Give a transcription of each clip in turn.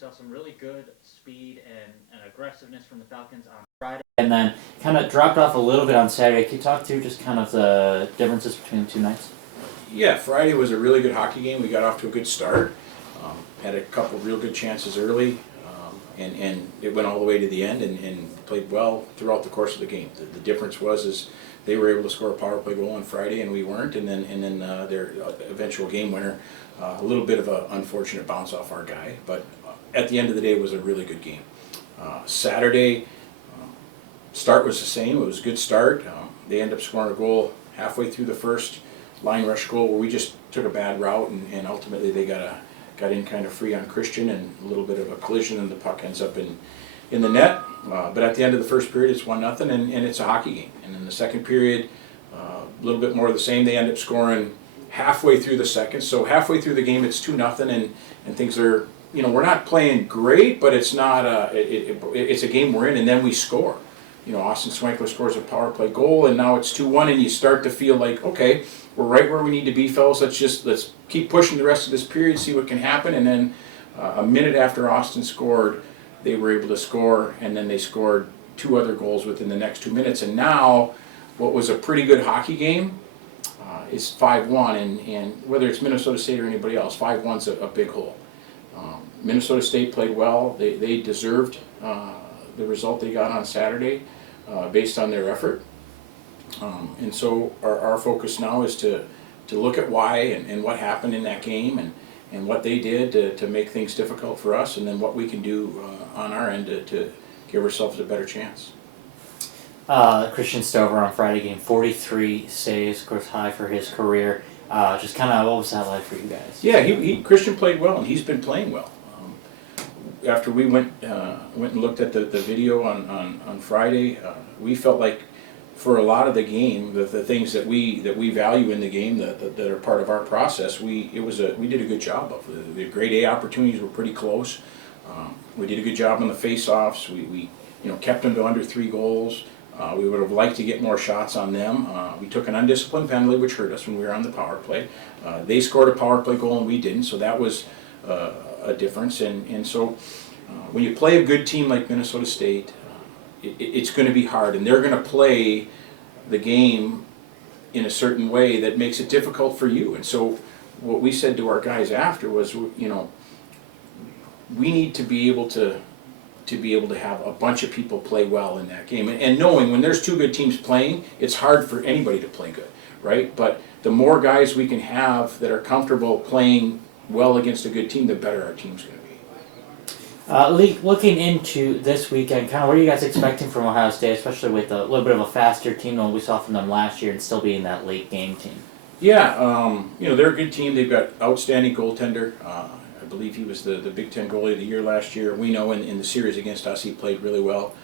Saw some really good speed and aggressiveness from the Falcons on Friday, and then kind of dropped off a little bit on Saturday. Can you talk through just kind of the differences between the two nights? Yeah, Friday was a really good hockey game. We got off to a good start. Had a couple real good chances early, and it went all the way to the end and played well throughout the course of the game. The difference was they were able to score a power play goal on Friday and we weren't, and then their eventual game winner, a little bit of an unfortunate bounce off our guy, but at the end of the day it was a really good game. Saturday, start was the same. It was a good start. They ended up scoring a goal halfway through the first line rush goal where we just took a bad route, and ultimately they got in kind of free on Christian, and a little bit of a collision, and the puck ends up in the net. But at the end of the first period it's 1-0, and it's a hockey game. And in the second period, a little bit more of the same. They end up scoring halfway through the second. So halfway through the game it's 2-0, and things are, we're not playing great, but it's not it's a game we're in, and then we score. Austin Swankler scores a power play goal, and now it's 2-1, and you start to feel like, okay, we're right where we need to be, fellas. Let's keep pushing the rest of this period, see what can happen. And then a minute after Austin scored, they were able to score, and then they scored two other goals within the next 2 minutes. And now, what was a pretty good hockey game is 5-1, and whether it's Minnesota State or anybody else, 5-1's a big hole. Minnesota State played well. They deserved the result they got on Saturday based on their effort. And so our focus now is to look at why and what happened in that game, and what they did to make things difficult for us, and then what we can do on our end to give ourselves a better chance. Christian Stover on Friday game, 43 saves, of course high for his career. Just kind of, what was that like for you guys? Yeah, Christian played well, and he's been playing well. After we went and looked at the video on Friday, we felt like for a lot of the game, the things that we value in the game that are part of our process, we did a good job of. The grade A opportunities were pretty close. We did a good job on the face-offs. We kept them to under 3 goals. We would have liked to get more shots on them. We took an undisciplined penalty, which hurt us when we were on the power play. They scored a power play goal and we didn't, so that was a difference. And so when you play a good team like Minnesota State, it's going to be hard, and they're going to play the game in a certain way that makes it difficult for you. And so what we said to our guys after was, we need to be able to have a bunch of people play well in that game. And knowing when there's two good teams playing, it's hard for anybody to play good, right? But the more guys we can have that are comfortable playing well against a good team, the better our team's going to be. Looking into this weekend, kind of what are you guys expecting from Ohio State, especially with a little bit of a faster team than what we saw from them last year and still being that late game team? Yeah, they're a good team. They've got outstanding goaltender. I believe he was the Big Ten goalie of the year last year. We know in the series against us he played really well.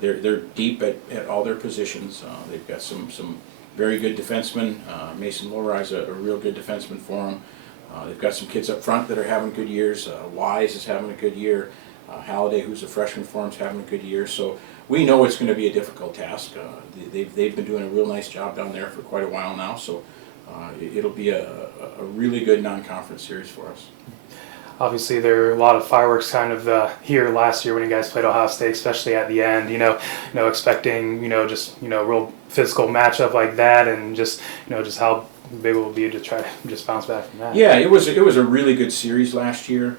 They're deep at all their positions. They've got some very good defensemen. Mason Lowry's a real good defenseman for them. They've got some kids up front that are having good years. Wise is having a good year. Halliday, who's a freshman for him, is having a good year. So we know it's going to be a difficult task. They've been doing a real nice job down there for quite a while now. So it'll be a really good non-conference series for us. Obviously, there were a lot of fireworks kind of here last year when you guys played Ohio State, especially at the end. Expecting just real physical matchup like that, and just how big it will be to try to just bounce back from that. Yeah, it was a really good series last year,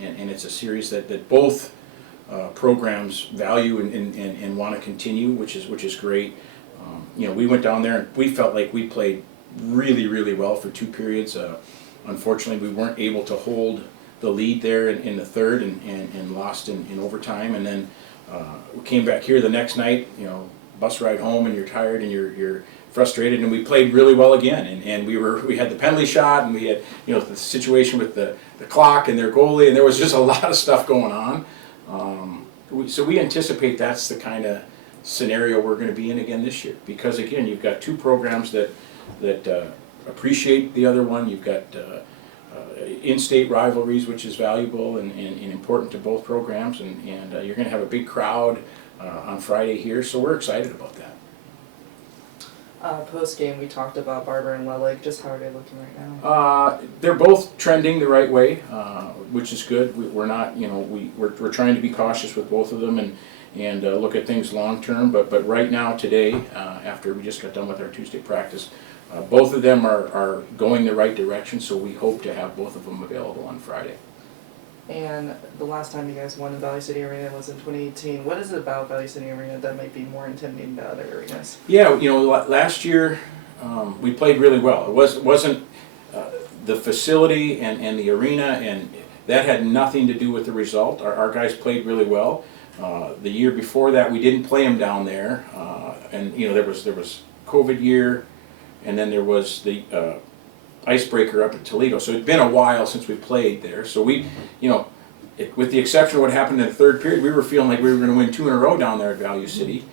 and it's a series that both programs value and want to continue, which is great. We went down there and we felt like we played really, really well for 2 periods. Unfortunately, we weren't able to hold the lead there in the third and lost in overtime. And then we came back here the next night, bus ride home, and you're tired and you're frustrated, and we played really well again. And we had the penalty shot, and we had the situation with the clock and their goalie, and there was just a lot of stuff going on. So we anticipate that's the kind of scenario we're going to be in again this year, because again you've got 2 programs that appreciate the other one. You've got in-state rivalries, which is valuable and important to both programs, and you're going to have a big crowd on Friday here, so we're excited about that. Post game, we talked about Barber and Lelig. Just how are they looking right now? They're both trending the right way, which is good. We're not, you know, we're trying to be cautious with both of them and look at things long term. But right now, today, after we just got done with our Tuesday practice, both of them are going the right direction. So we hope to have both of them available on Friday. And the last time you guys won in Valley City Arena was in 2018. What is it about Valley City Arena that might be more intimidating than other arenas? Yeah, you know, last year we played really well. It wasn't the facility and the arena, and that had nothing to do with the result. Our guys played really well. The year before that, we didn't play them down there, and you know there was COVID year, and then there was the icebreaker up at Toledo. So it's been a while since we played there. So we, you know, with the exception of what happened in the third period, we were feeling like we were going to win 2 in a row down there at Value City.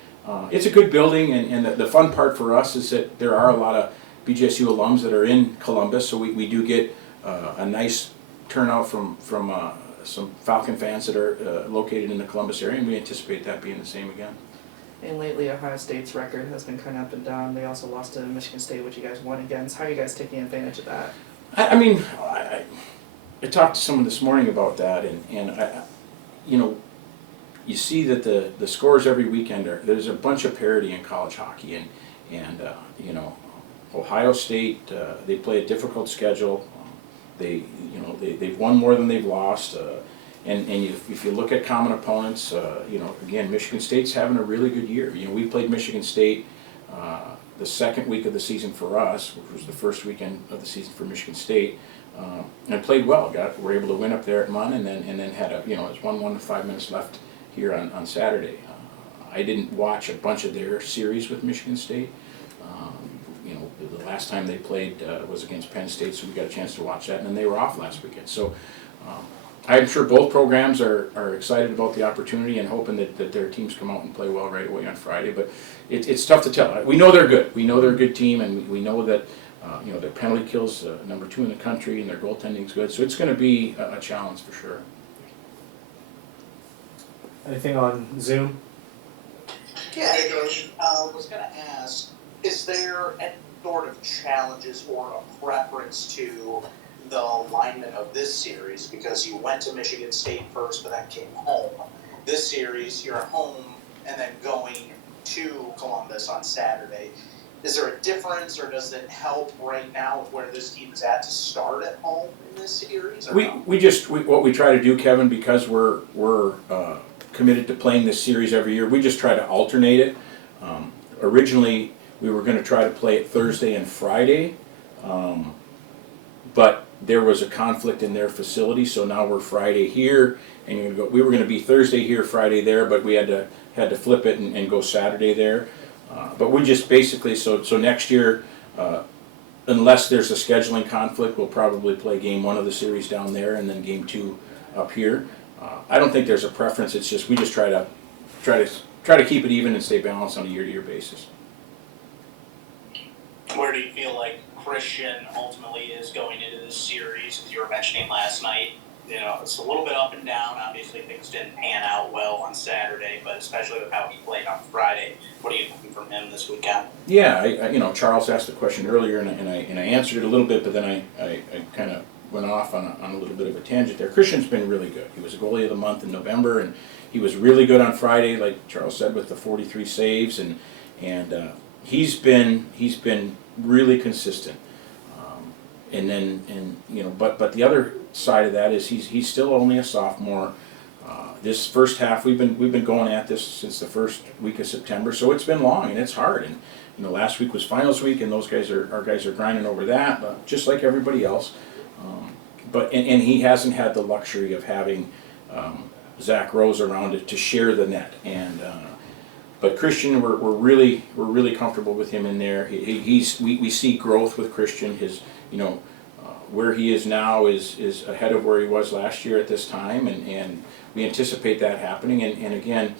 It's a good building, and the fun part for us is that there are a lot of BGSU alums that are in Columbus, so we do get a nice turnout from some Falcon fans that are located in the Columbus area, and we anticipate that being the same again. And lately, Ohio State's record has been kind of up and down. They also lost to Michigan State, which you guys won against. How are you guys taking advantage of that? I mean, I talked to someone this morning about that, and I, you know, you see that the scores every weekend there's a bunch of parity in college hockey, and you know, Ohio State, they play a difficult schedule. They've won more than they've lost. And if you look at common opponents, you know, again, Michigan State's having a really good year. You know, we played Michigan State the second week of the season for us, which was the first weekend of the season for Michigan State, and played well. Were able to win up there at Munn, and then had it was 1-1 with 5 minutes left here on Saturday. I didn't watch a bunch of their series with Michigan State. You know, the last time they played was against Penn State, so we got a chance to watch that, and then they were off last weekend. So. I'm sure both programs are excited about the opportunity and hoping that their teams come out and play well right away on Friday. But it's tough to tell. We know they're good. We know they're a good team, and we know that you know their penalty kills #2 in the country, and their goaltending's good. So it's going to be a challenge for sure. Anything on Zoom? Yeah, Coach. Was going to ask, is there any sort of challenges or a preference to the alignment of this series, because you went to Michigan State first but then came home? This series, you're at home and then going to Columbus on Saturday. Is there a difference, or does it help right now with where this team is at to start at home in this series? What we try to do, Kevin, because we're committed to playing this series every year, we just try to alternate it. Originally, we were going to try to play it Thursday and Friday, but there was a conflict in their facility, so now we're Friday here, and we were going to be Thursday here, Friday there, but we had to flip it and go Saturday there. But we just basically, so next year, unless there's a scheduling conflict, we'll probably play game 1 of the series down there and then game 2 up here. I don't think there's a preference. It's just we just try to keep it even and stay balanced on a year-to-year basis. Where do you feel like Christian ultimately is going into this series? As you were mentioning last night, you know, it's a little bit up and down. Obviously, things didn't pan out well on Saturday, but especially with how he played on Friday, what are you looking from him this weekend? Yeah, you know, Charles asked the question earlier, and I answered it a little bit, but then I kind of went off on a little bit of a tangent there. Christian's been really good. He was a goalie of the month in November, and he was really good on Friday, like Charles said, with the 43 saves, and he's been really consistent. And you know, but the other side of that is he's still only a sophomore. This first half we've been going at this since the first week of September, so it's been long and it's hard. And you know, last week was finals week, and our guys are grinding over that, just like everybody else. But he hasn't had the luxury of having Zach Rose around to share the net. And but Christian, we're really comfortable with him in there. We see growth with Christian. His where he is now is ahead of where he was last year at this time, and we anticipate that happening. And again,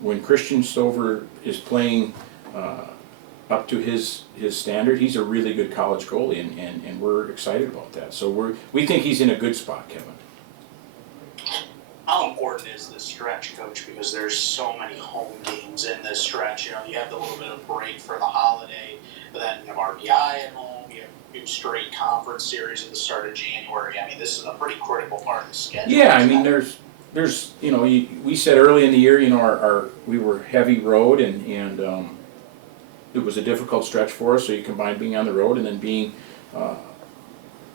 when Christian Stover is playing up to his standard, he's a really good college goalie, and we're excited about that. So we think he's in a good spot, Kevin. how important is this stretch, Coach? Because there's so many home games in this stretch. You know, you have the little bit of break for the holiday, but then you have RBI at home. You have 2 straight conference series at the start of January. I mean, this is a pretty critical part of the schedule. Yeah, I mean, there's you know, we said early in the year, you know, our we were heavy road, and it was a difficult stretch for us. So you combine being on the road and then being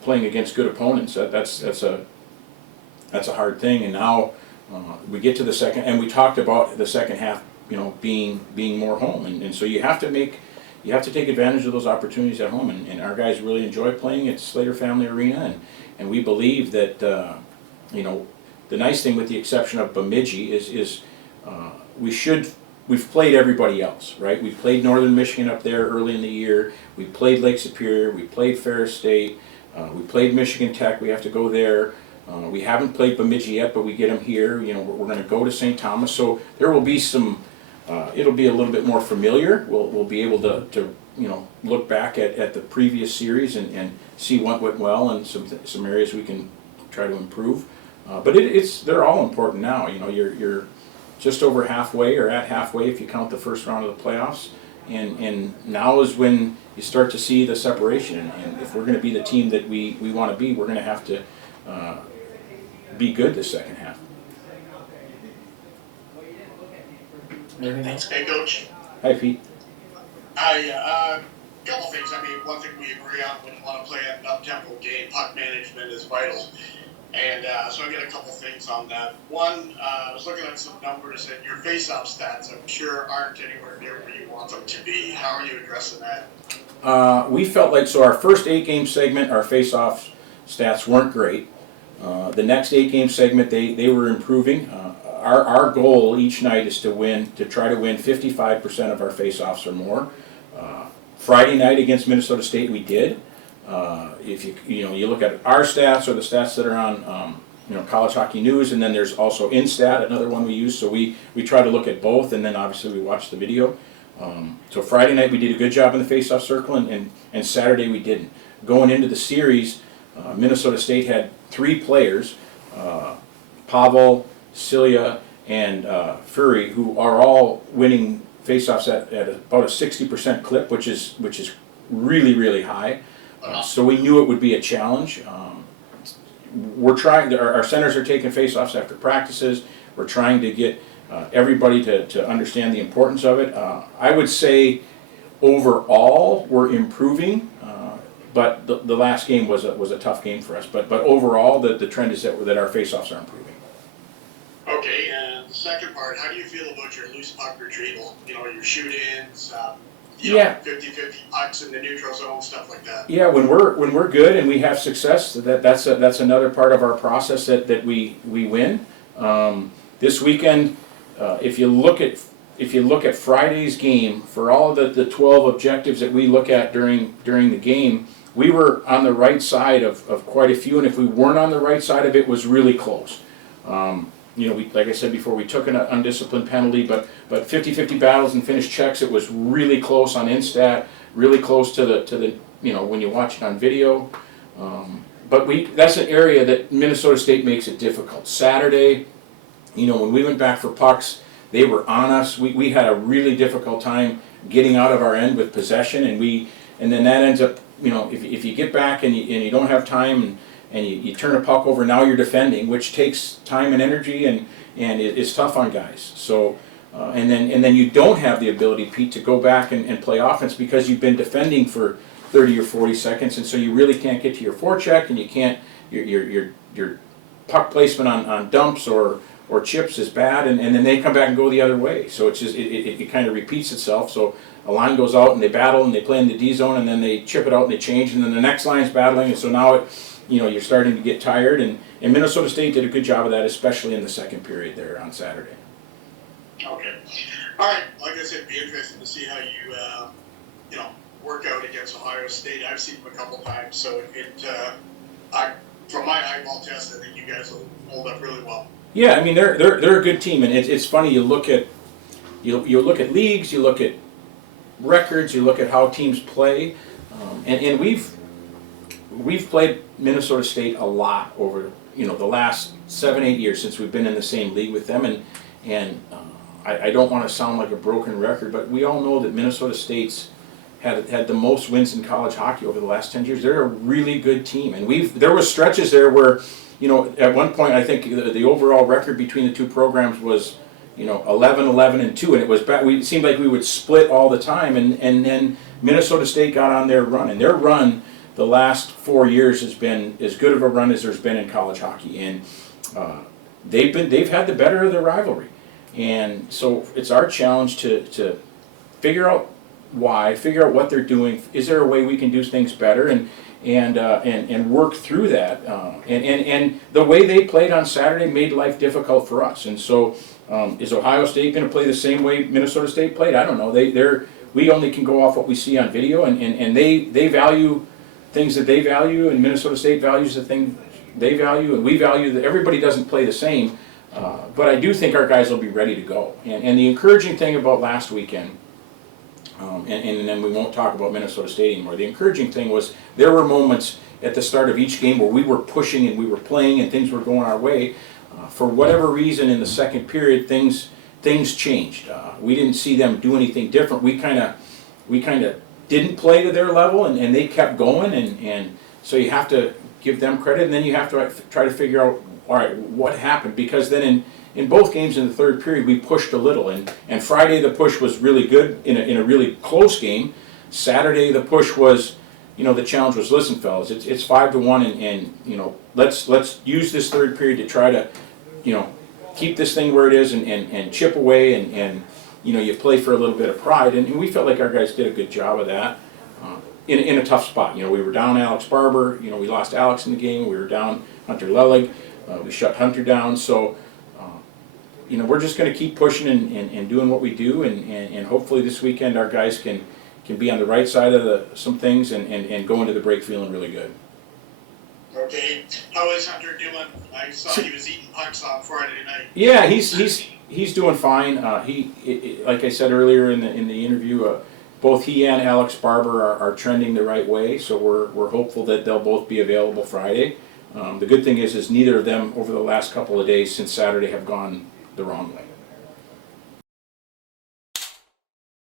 playing against good opponents. That's a hard thing. And now we get to the second, and we talked about the second half, you know, being more home, and so you have to take advantage of those opportunities at home. And our guys really enjoy playing at Slater Family Arena, and we believe that you know, the nice thing, with the exception of Bemidji, is we've played everybody else, right? We played Northern Michigan up there early in the year. We played Lake Superior. We played Ferris State. We played Michigan Tech. We have to go there. We haven't played Bemidji yet, but we get them here. You know, we're going to go to St. Thomas, so there will be some. It'll be a little bit more familiar. We'll be able to you know, look back at the previous series and see what went well and some areas we can try to improve. But they're all important now. You know, you're just over halfway, or at halfway if you count the first round of the playoffs, and now is when you start to see the separation. And if we're going to be the team that we want to be, we're going to have to be good the second half. Thanks. Hey, Coach. Hi, Pete. Hi. Couple things. I mean, one thing we agree on: when you want to play an up-tempo game, puck management is vital. And so I got a couple things on that. One, I was looking at some numbers, and your face-off stats, I'm sure, aren't anywhere near where you want them to be. How are you addressing that? We felt like, so our first 8-game segment, our face-off stats weren't great. The next 8-game segment, they were improving. Our goal each night is to try to win 55% of our face-offs or more. Friday night against Minnesota State, we did. If you look at our stats or the stats that are on College Hockey News, and then there's also InStat, another one we use. So we try to look at both, and then obviously we watch the video. So Friday night we did a good job in the face-off circle, and Saturday we didn't. Going into the series, Minnesota State had 3 players, Pavel, Celia, and Fury, who are all winning face-offs at about a 60% clip, which is really, really high. So we knew it would be a challenge. We're trying. Our centers are taking face-offs after practices. We're trying to get everybody to understand the importance of it. I would say overall we're improving, but the last game was a tough game for us. But overall, the trend is that our face-offs are improving. Okay, and the second part, how do you feel about your loose puck retrieval? You know, your shoot-ins, 50-50 pucks in the neutral zone, stuff like that. Yeah, when we're good and we have success, that's another part of our process that we win. This weekend, if you look at Friday's game, for all of the 12 objectives that we look at during the game, we were on the right side of quite a few, and if we weren't on the right side of it, was really close. Like I said before, we took an undisciplined penalty, but 50-50 battles and finished checks, it was really close on InStat, really close to the when you watch it on video. But that's an area that Minnesota State makes it difficult. Saturday, when we went back for pucks, they were on us. We had a really difficult time getting out of our end with possession, and then that ends up, if you get back and you don't have time and you turn a puck over, now you're defending, which takes time and energy, and it's tough on guys. So, and then you don't have the ability, Pete, to go back and play offense because you've been defending for 30 or 40 seconds, and so you really can't get to your forecheck, and you can't. Your puck placement on dumps or chips is bad, and then they come back and go the other way. So it's just it kind of repeats itself. So a line goes out and they battle and they play in the D zone, and then they chip it out and they change, and then the next line's battling, and so now you're starting to get tired, and Minnesota State did a good job of that, especially in the second period there on Saturday. Okay. All right. Like I said, it'd be interesting to see how you work out against Ohio State. I've seen them a couple times, so from my eyeball test, I think you guys will hold up really well. Yeah, I mean they're a good team, and it's funny. You look at leagues, you look at records, you look at how teams play, and we've played Minnesota State a lot over the last 7-8 years since we've been in the same league with them, and I don't want to sound like a broken record, but we all know that Minnesota State's had the most wins in college hockey over the last 10 years. They're a really good team, and there were stretches there where, at one point I think the overall record between the two programs was 11-11-2, and it seemed like we would split all the time, and then Minnesota State got on their run, and their run the last 4 years has been as good of a run as there's been in college hockey, and they've had the better of the rivalry, and so it's our challenge to figure out why, figure out what they're doing. Is there a way we can do things better, and work through that, and the way they played on Saturday made life difficult for us, and so is Ohio State going to play the same way Minnesota State played? I don't know. We only can go off what we see on video, and they value things that they value, and Minnesota State values the thing they value, and we value that. Everybody doesn't play the same, but I do think our guys will be ready to go. And the encouraging thing about last weekend, and then we won't talk about Minnesota State anymore. The encouraging thing was there were moments at the start of each game where we were pushing and we were playing and things were going our way. For whatever reason, in the second period, things changed. We didn't see them do anything different. We kind of didn't play to their level, and they kept going, and so you have to give them credit, and then you have to try to figure out, all right, what happened, because then in both games in the third period we pushed a little, and Friday the push was really good in a really close game. Saturday the push was, the challenge was, listen fellas, it's 5-1, and let's use this third period to try to keep this thing where it is, and chip away, and you play for a little bit of pride, and we felt like our guys did a good job of that in a tough spot. We were down Alex Barber, we lost Alex in the game, we were down Hunter Lelig, we shut Hunter down, so we're just going to keep pushing and doing what we do, and hopefully this weekend our guys can be on the right side of some things and go into the break feeling really good. Okay, how is Hunter doing? I saw he was eating pucks on Friday night. Yeah, he's doing fine. Like I said earlier in the interview, both he and Alex Barber are trending the right way. So we're hopeful that they'll both be available Friday. The good thing is neither of them over the last couple of days since Saturday have gone the wrong way.